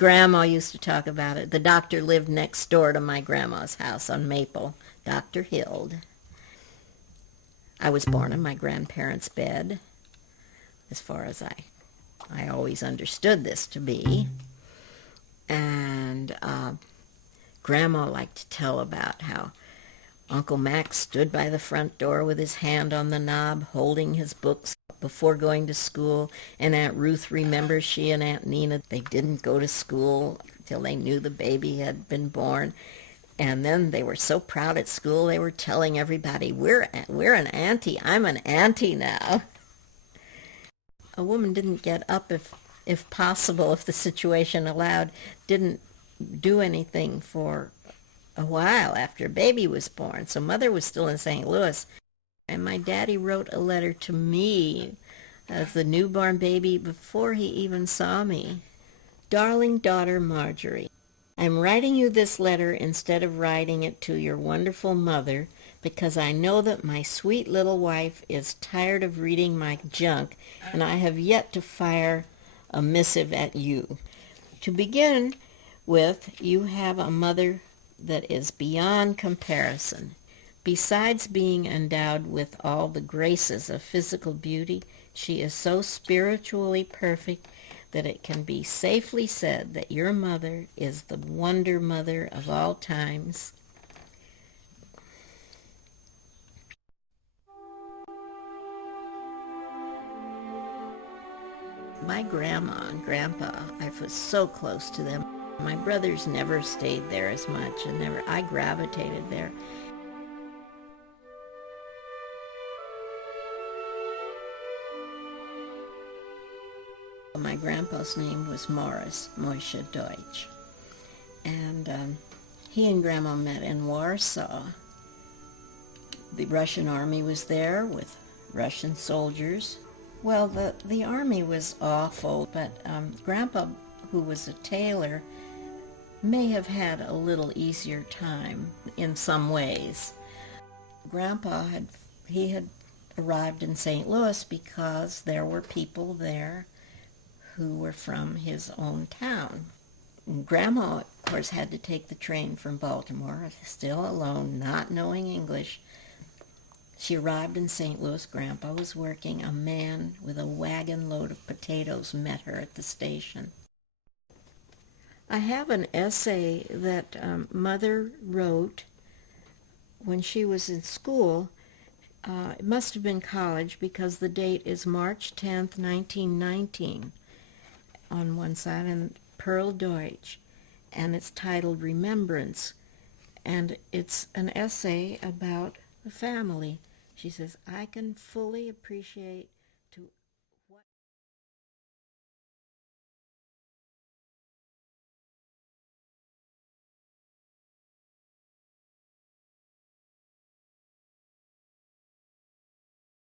Grandma used to talk about it. The doctor lived next door to my grandma's house on Maple, Dr. Hild. I was born in my grandparents' bed, as far as I always understood this to be. And Grandma liked to tell about how Uncle Max stood by the front door with his hand on the knob, holding his books before going to school. And Aunt Ruth remembers she and Aunt Nina, they didn't go to school till they knew the baby had been born. And then they were so proud at school, they were telling everybody, we're an auntie. I'm an auntie now. A woman didn't get up if possible, if the situation allowed, didn't do anything for a while after baby was born. So mother was still in St. Louis. And my daddy wrote a letter to me as the newborn baby before he even saw me. Darling daughter Marjorie, I'm writing you this letter instead of writing it to your wonderful mother because I know that my sweet little wife is tired of reading my junk and I have yet to fire a missive at you. To begin with, you have a mother that is beyond comparison. Besides being endowed with all the graces of physical beauty, she is so spiritually perfect that it can be safely said that your mother is the wonder mother of all times. My grandma and grandpa, I was so close to them. My brothers never stayed there as much, and I gravitated there. My grandpa's name was Morris Moshe Deutsch, and he and Grandma met in Warsaw. The Russian army was there with Russian soldiers. Well, the army was awful, but Grandpa, who was a tailor, may have had a little easier time in some ways. Grandpa had arrived in St. Louis because there were people there who were from his own town. And Grandma, of course, had to take the train from Baltimore, still alone, not knowing English. She arrived in St. Louis. Grandpa was working. A man with a wagon load of potatoes met her at the station. I have an essay that Mother wrote when she was in school. It must have been college because the date is March 10th, 1919 on one side, and Pearl Deutsch, and it's titled Remembrance, and it's an essay about the family. She says, I can fully appreciate